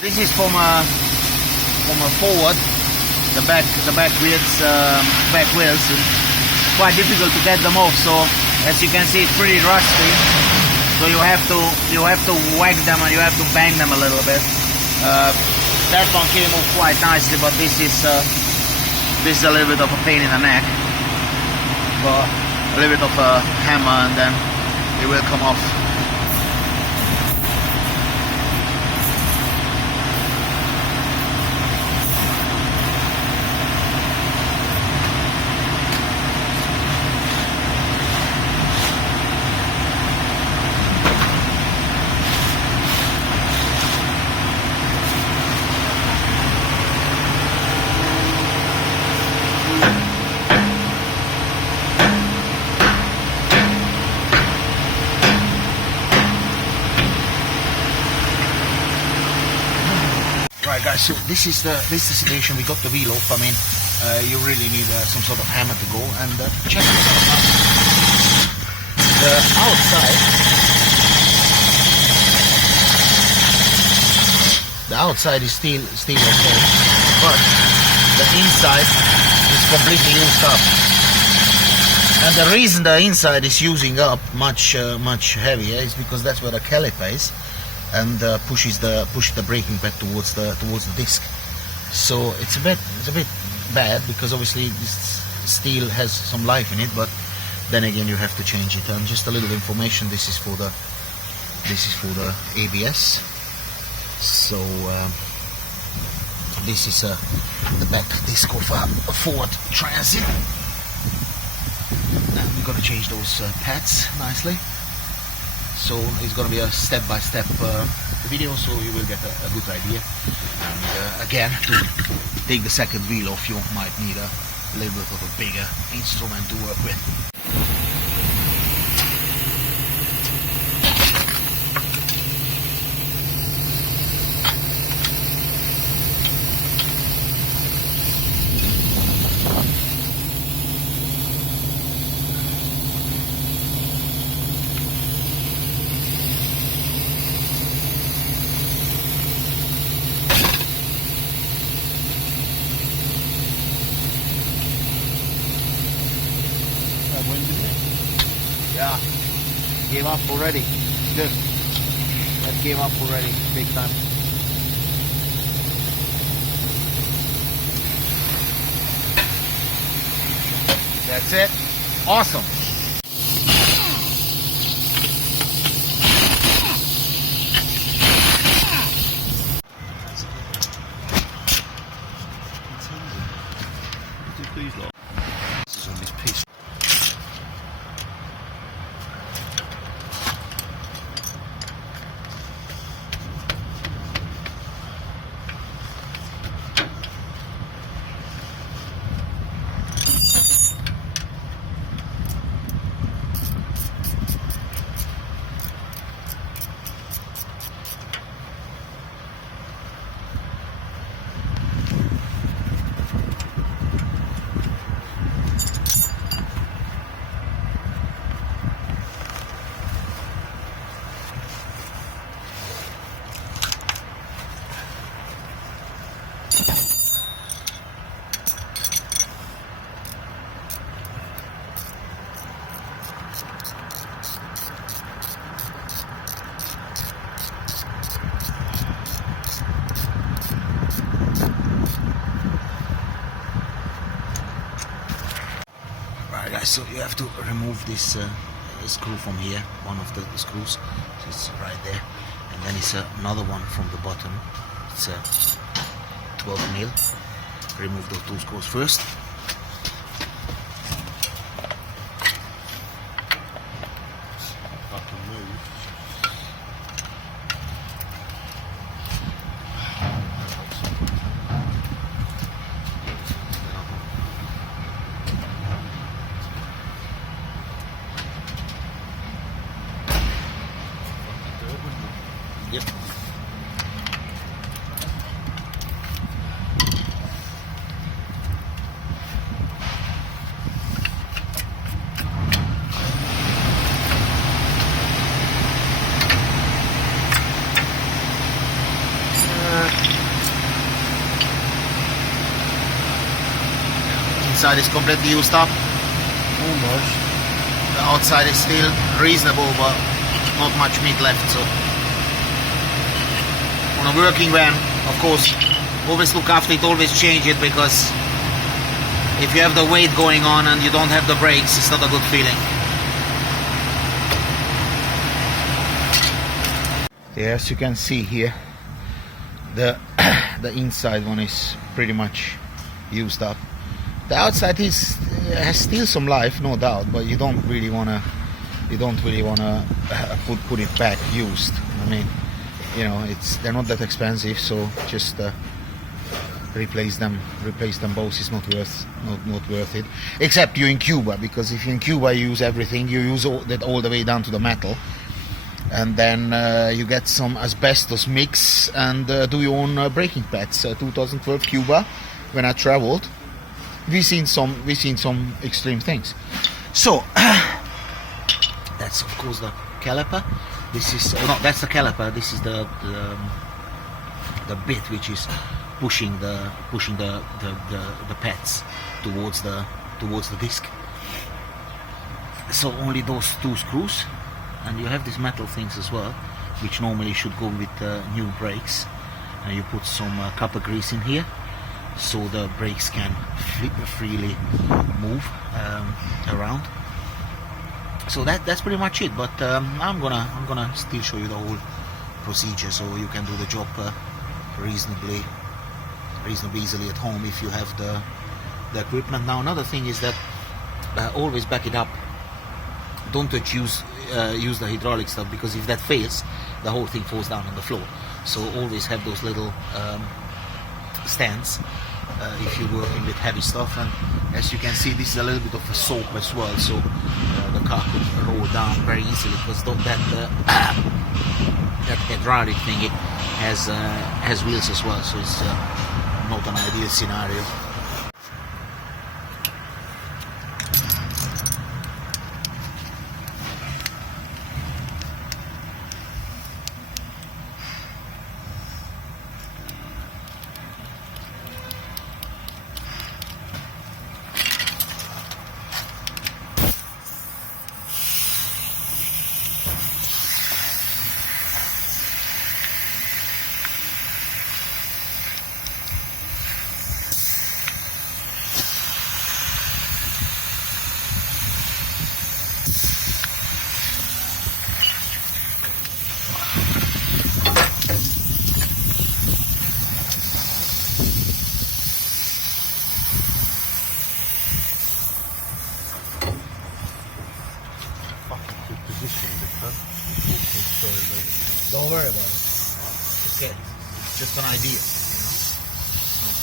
This is from a forward, the back wheels. It's quite difficult to get them off. So as you can see, it's pretty rusty. So you have to whack them and you have to bang them a little bit. That one came off quite nicely, but this is a little bit of a pain in the neck. But a little bit of a hammer and then it will come off. Right guys, so this is the situation. We got the wheel off. I mean, you really need some sort of hammer to go and check this out. The outside is still okay, but the inside is completely used up. And the reason the inside is using up much heavier is because that's where the caliper is, and push the braking pad towards the disc. So it's a bit bad because obviously this steel has some life in it, but then again you have to change it. And just a little information: this is for the ABS. So this is the back disc of a Ford Transit. And we're gonna change those pads nicely. So it's going to be a step-by-step video, so you will get a good idea. And again, to take the second wheel off, you might need a little bit of a bigger instrument to work with. Yeah, gave up already. Good. That gave up already, big time. That's it. Awesome. This is on this piece. Right guys, so you have to remove this screw from here, one of the screws. So it's right there, and then it's another one from the bottom. It's 12 mil. Remove those two screws first. Yep. inside is completely used up. Almost. The outside is still reasonable, but not much meat left. So on a working van, of course, always look after it, always change it, because if you have the weight going on and you don't have the brakes, it's not a good feeling. Yeah, as you can see here, the inside one is pretty much used up. The outside has still some life, no doubt, but you don't really wanna put it back used. I mean, you know, they're not that expensive, so just replace them both. Is not worth it, except you're in Cuba, because if you're in Cuba you use everything, you use that all the way down to the metal, and then you get some asbestos mix and do your own braking pads. 2012 Cuba, when I traveled, we've seen some extreme things. So that's of course the caliper. This is that's the caliper. This is the bit which is pushing the pads towards the disc. So only those two screws, and you have these metal things as well, which normally should go with new brakes. And you put some copper grease in here, so the brakes can freely move around. So that's pretty much it. But I'm gonna still show you the whole procedure, so you can do the job reasonably easily at home if you have the equipment. Now another thing is that always back it up. Don't use the hydraulic stuff, because if that fails, the whole thing falls down on the floor. So always have those little stands if you're working with heavy stuff. And as you can see, this is a little bit of a slope as well, so the car could roll down very easily, because that hydraulic thing, it has wheels as well, so it's not an ideal scenario. Don't worry about it. It's okay. It's just an idea, you know.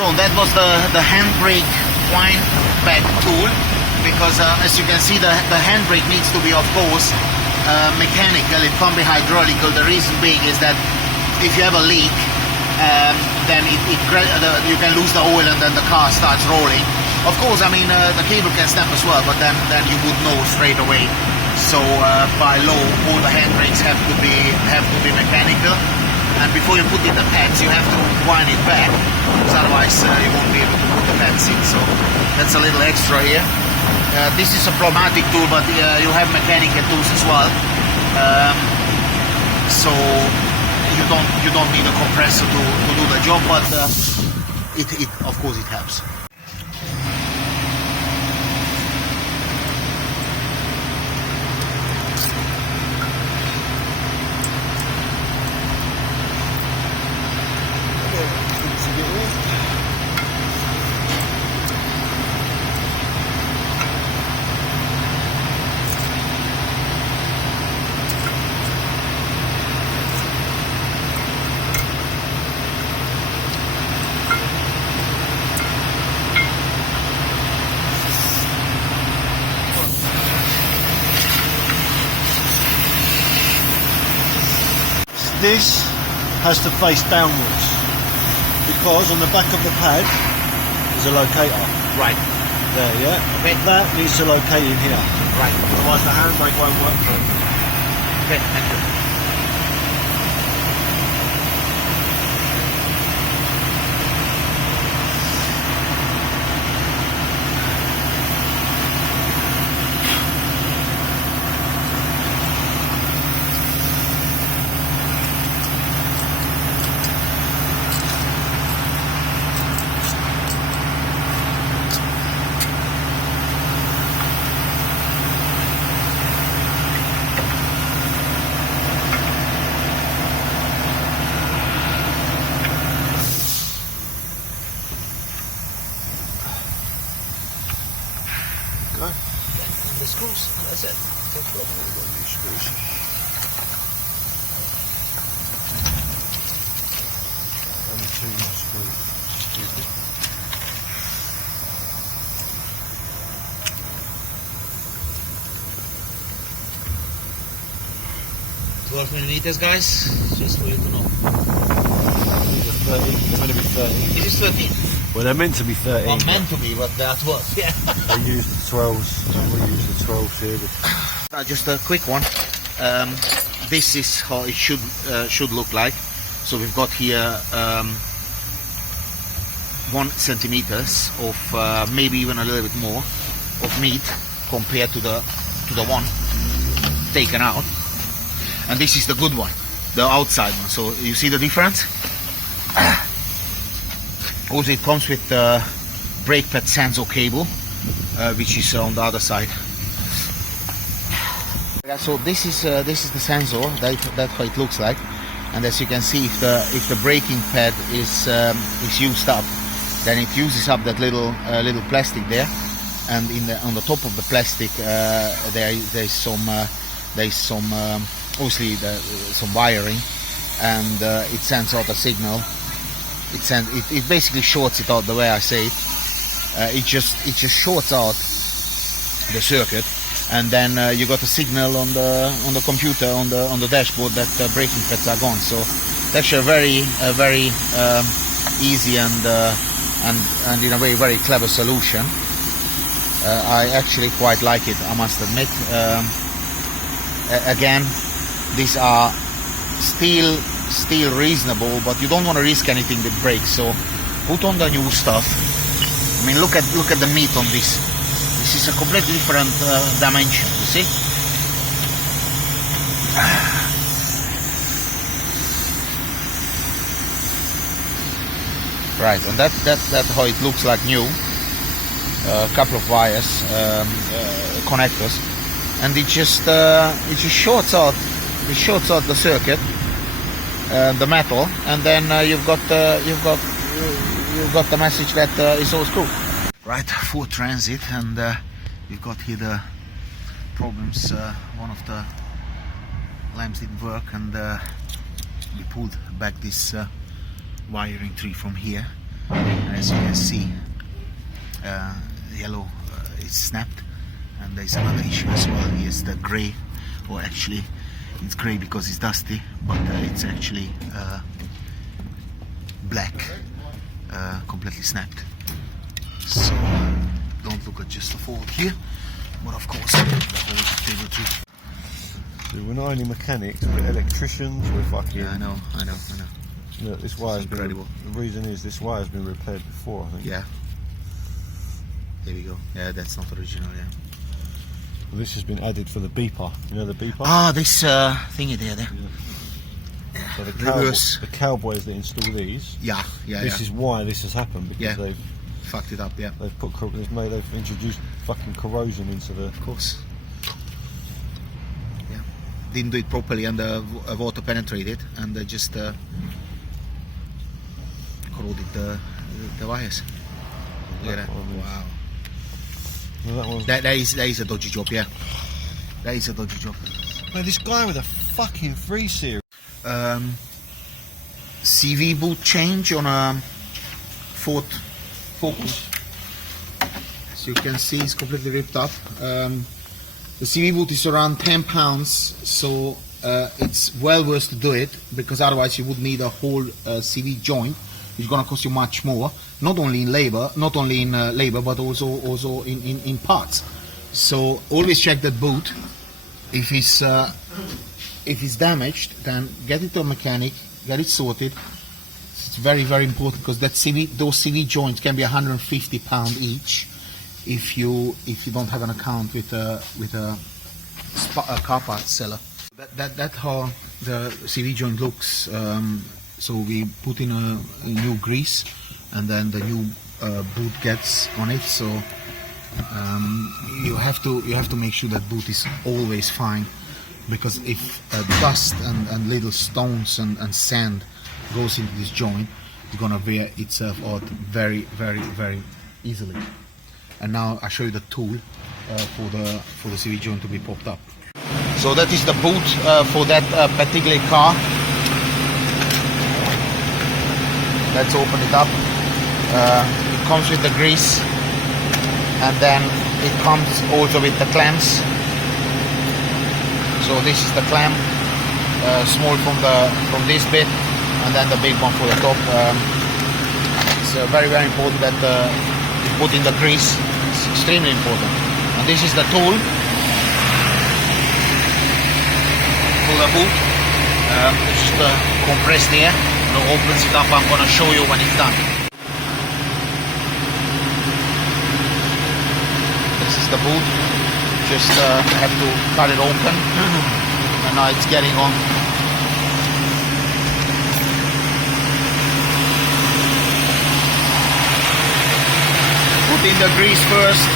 So that was the handbrake wind back tool, because as you can see, the handbrake needs to be, of course, mechanical. It can't be hydraulical. The reason being is that if you have a leak, then you can lose the oil and then the car starts rolling. Of course, I mean, the cable can snap as well, but then you would know straight away. So by law, all the handbrakes have to be mechanical. And before you put in the pads, you have to wind it back, because otherwise you won't be able to put the pads in. So that's a little extra here. This is a pneumatic tool, but you have mechanical tools as well. So you don't need a compressor to do the job, but it of course it helps. this has to face downwards because on the back of the pad is a locator. Right. There, yeah. Okay. That needs to locate in here. Right. Otherwise the handbrake won't work properly. Okay, thank you. Go. And the screws, that's it. Only 2 more screws. Stupid. 12 millimeters, guys, just for you to know. They're 13. They're meant to be 13. It is 13. Well, they're meant to be 13. Well, meant to be, but that was, yeah. They use the 12s. And we use the 12s here. Just a quick one. This is how it should look like. So we've got here 1 centimeters of maybe even a little bit more of meat compared to the one taken out. And this is the good one, the outside one. So you see the difference? Also, it comes with the brake pad sensor cable, which is on the other side. So this is the sensor. That's how it looks like. And as you can see, if the braking pad is used up, then it uses up that little plastic there. And on the top of the plastic, there's some obviously some wiring, and it sends out a signal. It basically shorts it out the way I say it. It just shorts out the circuit, and then you got a signal on the computer on the dashboard that the braking pads are gone. So that's a very easy and in a way very clever solution. I actually quite like it, I must admit. Again, these are still reasonable, but you don't want to risk anything with brakes, so put on the new stuff. I mean, look at the meat on this. This is a completely different dimension, you see? Right, and that's how it looks like new. A couple of wires, connectors, and it just shorts out the circuit, the metal, and then you've got the message that it's all screwed. Right, full transit, and we've got here the problems. One of the lamps didn't work, and we pulled back this wiring tree from here, and as you can see, yellow is snapped, and there's another issue as well. Here's the grey, or actually it's grey because it's dusty, but it's actually black, completely snapped. So don't look at just the fault here, but of course the whole table too. We're not only mechanics, we're electricians, we're fucking... Yeah, I know. Look, this wire's incredible. The reason is this wire's been repaired before, I think. Yeah. There we go. Yeah, that's not original, yeah. Well, this has been added for the beeper. You know the beeper? Ah, this thingy there. Yeah. So the cowboys that install these. Yeah. This is why this has happened, because they've fucked it up. Yeah. They've introduced fucking corrosion into the. Of course. Yeah. Didn't do it properly, and the water penetrated, and they just corroded the wires. Look at that. Wow. Well, that is a dodgy job, yeah. That is a dodgy job. Man, this guy with a fucking 3 Series. CV boot change on a Ford Focus. As you can see, it's completely ripped up. The CV boot is around 10 pounds, so it's well worth to do it, because otherwise you would need a whole CV joint, which is going to cost you much more, not only in labor, but also in parts. So always check that boot. If it's damaged, then get it to a mechanic, get it sorted. It's very, very important, because those CV joints can be £150 each if you don't have an account with a car parts seller. That's how the CV joint looks. So we put in a new grease, and then the new boot gets on it. So you have to make sure that boot is always fine, because if dust and little stones and sand goes into this joint, it's gonna wear itself out very, very, very easily. And now I show you the tool for the CV joint to be popped up. So that is the boot for that particular car. Let's open it up. It comes with the grease, and then it comes also with the clamps. So this is the clamp, small from this bit, and then the big one for the top. It's very, very important that you put in the grease. It's extremely important. And this is the tool for the boot. It's just compressed air. And it opens it up. I'm going to show you when it's done. This is the boot. Just have to cut it open, and now it's getting on. Put in the grease first.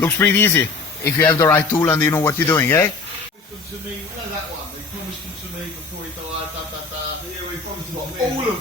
Looks pretty easy if you have the right tool and you know what you're doing, eh? To me, that one. They promised them to me before he died. Yeah, we promised them all of